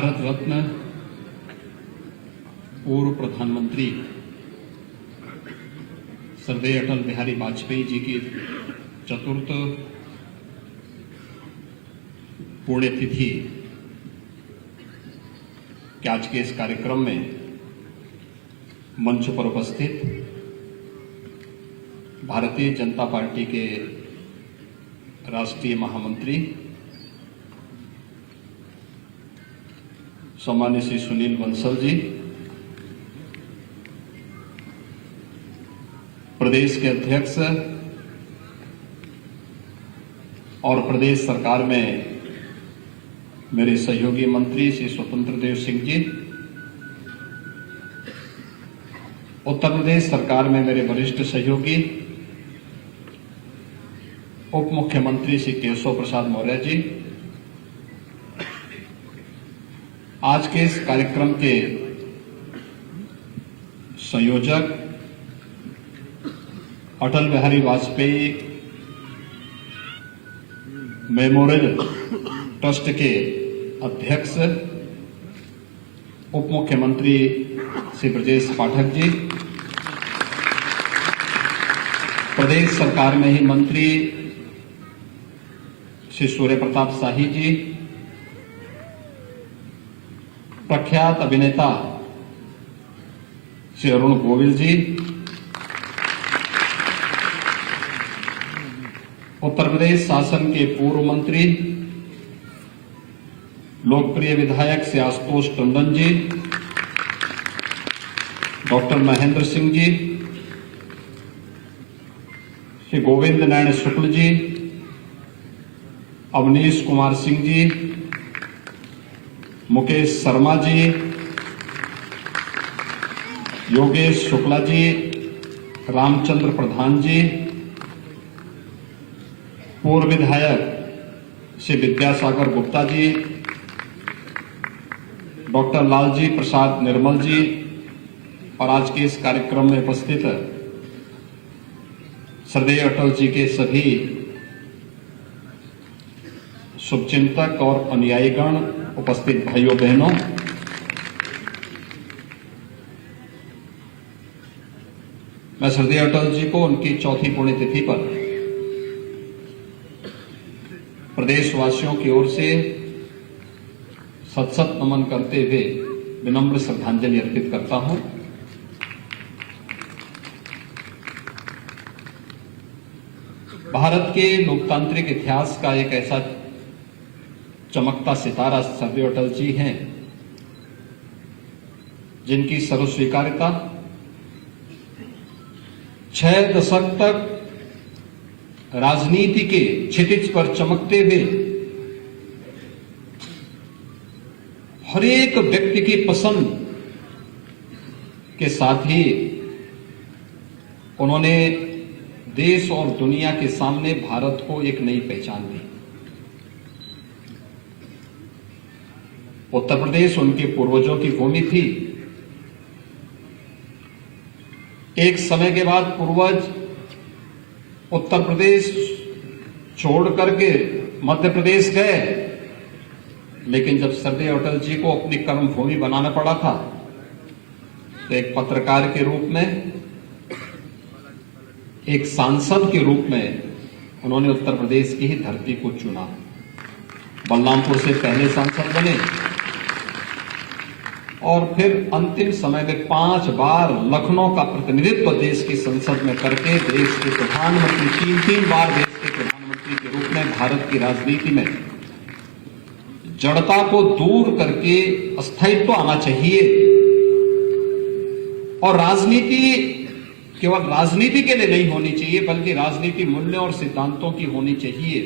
भारत रत्न पूर्व प्रधानमंत्री स्वर्गीय अटल बिहारी वाजपेयी जी की चतुर्थ पुण्यतिथि के आज के इस कार्यक्रम में मंच पर उपस्थित भारतीय जनता पार्टी के राष्ट्रीय महामंत्री सम्मानित श्री सुनील बंसल जी, प्रदेश के अध्यक्ष और प्रदेश सरकार में मेरे सहयोगी मंत्री श्री स्वतंत्र देव सिंह जी, उत्तर प्रदेश सरकार में मेरे वरिष्ठ सहयोगी उप मुख्यमंत्री श्री केशव प्रसाद मौर्य जी, आज के इस कार्यक्रम के संयोजक अटल बिहारी वाजपेयी मेमोरियल ट्रस्ट के अध्यक्ष उप मुख्यमंत्री श्री ब्रजेश पाठक जी, प्रदेश सरकार में ही मंत्री श्री सूर्य प्रताप शाही जी, प्रख्यात अभिनेता श्री अरुण गोविल जी, उत्तर प्रदेश शासन के पूर्व मंत्री लोकप्रिय विधायक श्री आशुतोष टंडन जी, डॉक्टर महेंद्र सिंह जी, श्री गोविंद नारायण शुक्ल जी, अवनीश कुमार सिंह जी, मुकेश शर्मा जी, योगेश शुक्ला जी, रामचंद्र प्रधान जी, पूर्व विधायक श्री विद्यासागर गुप्ता जी, डॉक्टर लालजी प्रसाद निर्मल जी और आज के इस कार्यक्रम में उपस्थित स्वर्गीय अटल जी के सभी शुभचिंतक और अनुयायीगण, उपस्थित भाइयों बहनों, मैं स्वर्गीय अटल जी को उनकी चौथी पुण्यतिथि पर प्रदेशवासियों की ओर से सत नमन करते हुए विनम्र श्रद्धांजलि अर्पित करता हूं। भारत के लोकतांत्रिक इतिहास का एक ऐसा चमकता सितारा स्वर्गीय अटल जी हैं जिनकी सर्वस्वीकार्यता 6 दशक तक राजनीति के क्षितिज पर चमकते हुए हर एक व्यक्ति की पसंद के साथ ही उन्होंने देश और दुनिया के सामने भारत को एक नई पहचान दी। उत्तर प्रदेश उनके पूर्वजों की भूमि थी। एक समय के बाद पूर्वज उत्तर प्रदेश छोड़ करके मध्य प्रदेश गए, लेकिन जब स्वर्गीय अटल जी को अपनी कर्म भूमि बनाना पड़ा था तो एक पत्रकार के रूप में, एक सांसद के रूप में उन्होंने उत्तर प्रदेश की ही धरती को चुना। बलरामपुर से पहले सांसद बने और फिर अंतिम समय में 5 बार लखनऊ का प्रतिनिधित्व देश की संसद में करके देश के प्रधानमंत्री, 3 बार देश के प्रधानमंत्री के रूप में भारत की राजनीति में जड़ता को दूर करके स्थायित्व आना चाहिए और राजनीति केवल राजनीति के लिए नहीं होनी चाहिए बल्कि राजनीति मूल्यों और सिद्धांतों की होनी चाहिए,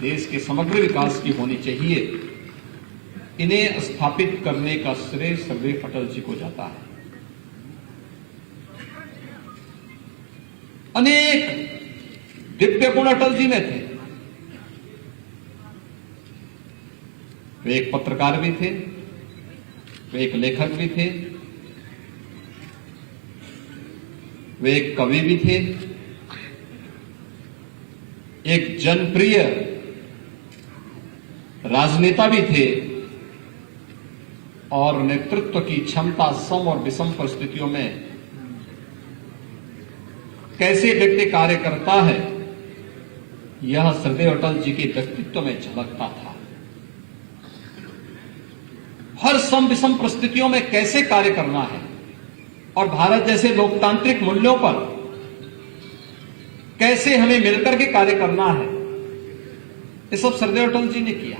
देश के समग्र विकास की होनी चाहिए। इन्हें स्थापित करने का श्रेय स्वर्गीय अटल जी को जाता है। अनेक दिव्य गुण अटल जी में थे। वे एक पत्रकार भी थे, वे एक लेखक भी थे, वे एक कवि भी थे, एक जनप्रिय राजनेता भी थे और नेतृत्व की क्षमता सम और विषम परिस्थितियों में कैसे व्यक्ति कार्य करता है, यह सरदेव अटल जी के व्यक्तित्व में झलकता था। हर सम विषम परिस्थितियों में कैसे कार्य करना है और भारत जैसे लोकतांत्रिक मूल्यों पर कैसे हमें मिलकर के कार्य करना है, ये सब सरदेव अटल जी ने किया।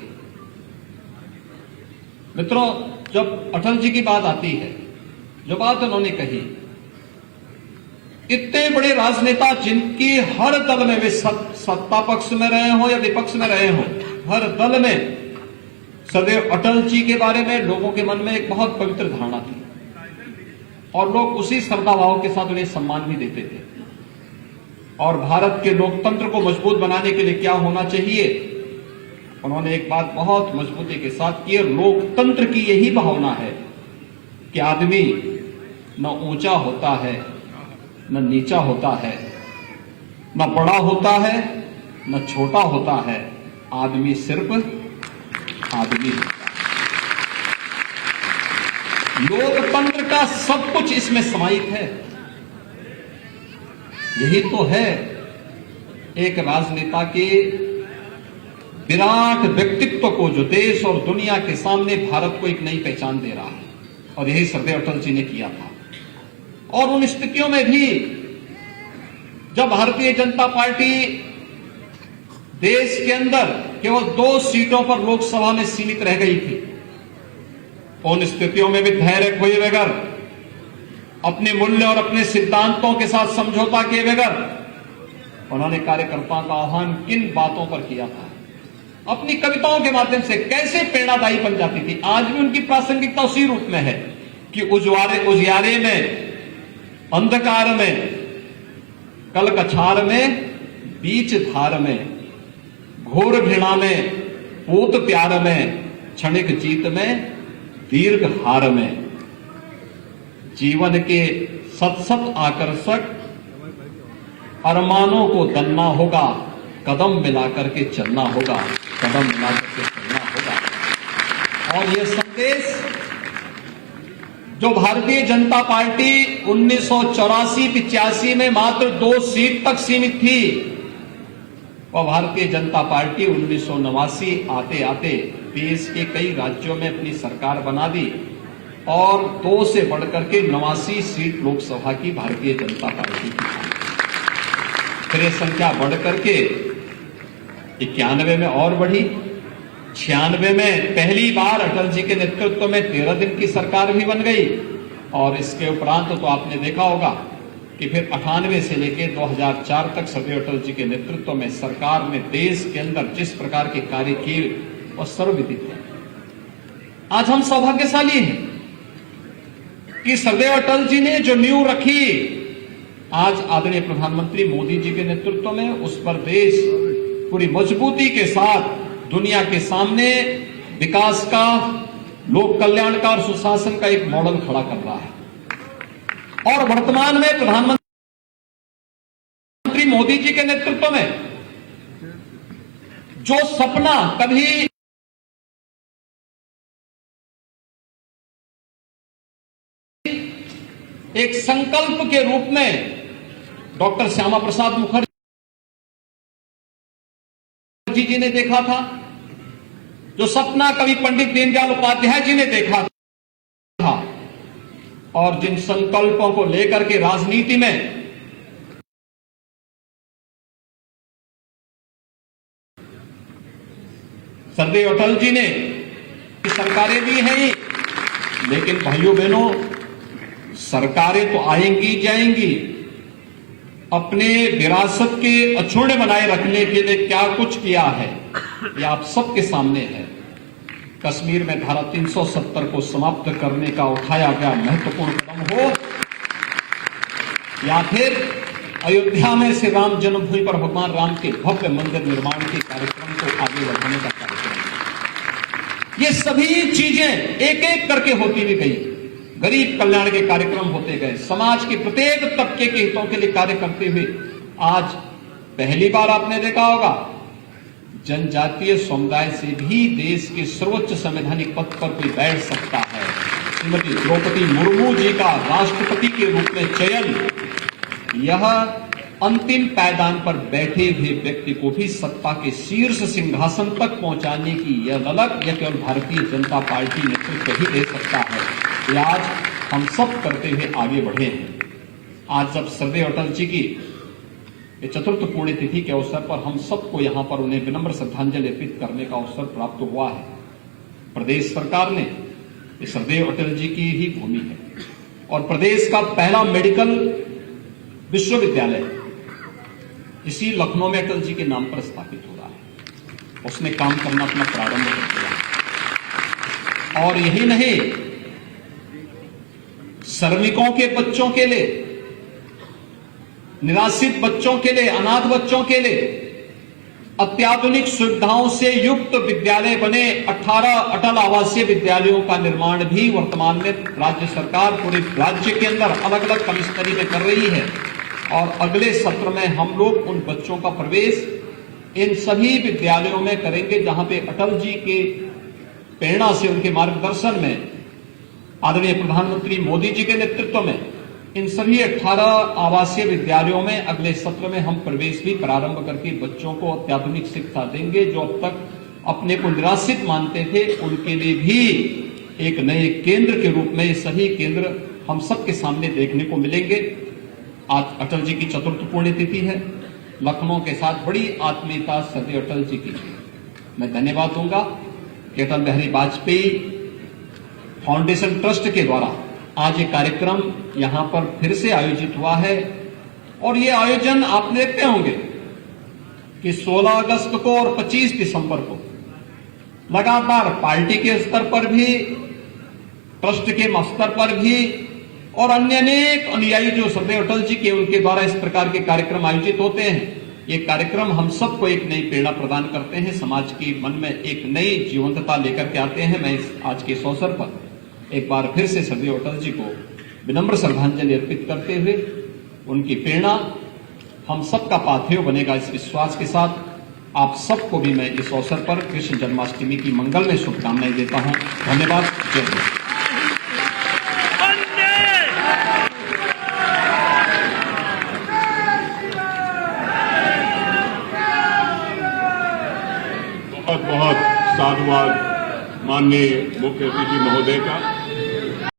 मित्रों, जब अटल जी की बात आती है, जो बात उन्होंने कही, इतने बड़े राजनेता जिनकी हर दल में वे सत्ता पक्ष में रहे हो या विपक्ष में रहे हो, हर दल में सदैव अटल जी के बारे में लोगों के मन में एक बहुत पवित्र धारणा थी और लोग उसी श्रद्धाभाव के साथ उन्हें सम्मान भी देते थे। और भारत के लोकतंत्र को मजबूत बनाने के लिए क्या होना चाहिए, उन्होंने एक बात बहुत मजबूती के साथ की। लोकतंत्र की यही भावना है कि आदमी न ऊंचा होता है न नीचा होता है, न बड़ा होता है न छोटा होता है, आदमी सिर्फ आदमी होता है। लोकतंत्र का सब कुछ इसमें समाहित है। यही तो है एक राजनेता के विराट व्यक्तित्व को जो देश और दुनिया के सामने भारत को एक नई पहचान दे रहा है, और यही सरदेव अटल जी ने किया था। और उन स्थितियों में भी जब भारतीय जनता पार्टी देश के अंदर केवल 2 सीटों पर लोकसभा में सीमित रह गई थी, उन स्थितियों में भी धैर्य खोए बगैर, अपने मूल्य और अपने सिद्धांतों के साथ समझौता किए बगैर, उन्होंने कार्यकर्ताओं का आह्वान किन बातों पर किया था, अपनी कविताओं के माध्यम से कैसे प्रेरणादायी बन जाती थी। आज भी उनकी प्रासंगिकता उसी रूप में है कि उजियारे में, अंधकार में, कल कछार में, बीच धार में, घोर घृणा में, पूत प्यार में, क्षणिक जीत में, दीर्घ हार में, जीवन के सत सत आकर्षक अरमानों को दलना होगा, कदम मिलाकर के चलना होगा, कदम मिलाकर के चलना होगा। और यह संदेश जो भारतीय जनता पार्टी 1984-85 में मात्र 2 सीट तक सीमित थी, वह भारतीय जनता पार्टी 1989 आते आते देश के कई राज्यों में अपनी सरकार बना दी और 2 से बढ़कर के 89 सीट लोकसभा की भारतीय जनता पार्टी की। फिर यह संख्या बढ़कर के 91 में और बढ़ी, 96 में पहली बार अटल जी के नेतृत्व में 13 दिन की सरकार भी बन गई। और इसके उपरांत तो आपने देखा होगा कि फिर 98 से लेकर 2004 तक सरदेव अटल जी के नेतृत्व में सरकार ने देश के अंदर जिस प्रकार के कार्य किए वह सर्वविदित है। आज हम सौभाग्यशाली हैं कि सरदेव अटल जी ने जो नींव रखी, आज आदरणीय प्रधानमंत्री मोदी जी के नेतृत्व में उस पर देश पूरी मजबूती के साथ दुनिया के सामने विकास का, लोक कल्याण का और सुशासन का एक मॉडल खड़ा कर रहा है। और वर्तमान में प्रधानमंत्री मोदी जी के नेतृत्व में जो सपना कभी एक संकल्प के रूप में डॉक्टर श्यामा प्रसाद मुखर्जी जी ने देखा था, जो सपना कभी पंडित दीनदयाल उपाध्याय जी ने देखा था, और जिन संकल्पों को लेकर के राजनीति में सरदेव अटल जी ने सरकारें दी हैं, लेकिन भाइयों बहनों, सरकारें तो आएंगी जाएंगी, अपने विरासत के अक्षुण्ण बनाए रखने के लिए क्या कुछ किया है यह आप सबके सामने है। कश्मीर में धारा 370 को समाप्त करने का उठाया गया महत्वपूर्ण कदम हो, या फिर अयोध्या में श्री राम जन्मभूमि पर भगवान राम के भव्य मंदिर निर्माण के कार्यक्रम को आगे बढ़ाने का कार्यक्रम, ये सभी चीजें एक एक करके होती भी गई। गरीब कल्याण के कार्यक्रम होते गए, समाज के प्रत्येक तबके के हितों के लिए कार्य करते हुए आज पहली बार आपने देखा होगा जनजातीय समुदाय से भी देश के सर्वोच्च संवैधानिक पद पर कोई बैठ सकता है। श्रीमती द्रौपदी मुर्मू जी का राष्ट्रपति के रूप में चयन, यह अंतिम पायदान पर बैठे हुए व्यक्ति को भी सत्ता के शीर्ष सिंहासन तक पहुंचाने की यह ललक यह केवल भारतीय जनता पार्टी नेतृत्व ही दे सकता है। ये आज हम सब करते हुए आगे बढ़े हैं। आज जब श्रद्धेय अटल जी की चतुर्थ पुण्यतिथि के अवसर पर हम सबको यहां पर उन्हें विनम्र श्रद्धांजलि अर्पित करने का अवसर प्राप्त हुआ है। प्रदेश सरकार ने श्रद्धेय अटल जी की ही भूमि है और प्रदेश का पहला मेडिकल विश्वविद्यालय इसी लखनऊ में अटल जी के नाम पर स्थापित हो रहा है। उसने काम करना अपना प्रारंभ कर दिया और यही नहीं, श्रमिकों के बच्चों के लिए, निराश्रित बच्चों के लिए, अनाथ बच्चों के लिए अत्याधुनिक सुविधाओं से युक्त विद्यालय बने 18 अटल आवासीय विद्यालयों का निर्माण भी वर्तमान में राज्य सरकार पूरे राज्य के अंदर अलग अलग कमिश्नरी में कर रही है और अगले सत्र में हम लोग उन बच्चों का प्रवेश इन सभी विद्यालयों में करेंगे जहां पे अटल जी के प्रेरणा से, उनके मार्गदर्शन में, आदरणीय प्रधानमंत्री मोदी जी के नेतृत्व में इन सभी 18 आवासीय विद्यालयों में अगले सत्र में हम प्रवेश भी प्रारंभ करके बच्चों को अत्याधुनिक शिक्षा देंगे। जो अब तक अपने को निराश्रित मानते थे उनके लिए भी एक नए केंद्र के रूप में ये सही केंद्र हम सबके सामने देखने को मिलेंगे। आज अटल जी की चतुर्थ पुण्यतिथि है। लखनऊ के साथ बड़ी आत्मीयता श्रद्धेय अटल जी की। मैं धन्यवाद दूंगा कि अटल बिहारी वाजपेयी फाउंडेशन ट्रस्ट के द्वारा आज ये कार्यक्रम यहां पर फिर से आयोजित हुआ है और ये आयोजन आप देखते होंगे कि 16 अगस्त को और 25 दिसंबर को लगातार पार्टी के स्तर पर भी, ट्रस्ट के स्तर पर भी और अन्य अनेक अनुयायी जो श्रद्धेय अटल जी के उनके द्वारा इस प्रकार के कार्यक्रम आयोजित होते हैं। ये कार्यक्रम हम सबको एक नई प्रेरणा प्रदान करते हैं, समाज के मन में एक नई जीवंतता लेकर के आते हैं। मैं आज के इस अवसर पर एक बार फिर से श्रद्धेय अटल जी को विनम्र श्रद्धांजलि अर्पित करते हुए उनकी प्रेरणा हम सबका पाथेय बनेगा इस विश्वास के साथ आप सबको भी मैं इस अवसर पर कृष्ण जन्माष्टमी की मंगलमय शुभकामनाएं देता हूं। धन्यवाद। जय हिंद। बहुत बहुत साधुवाद माननीय मुख्य अतिथि महोदय का।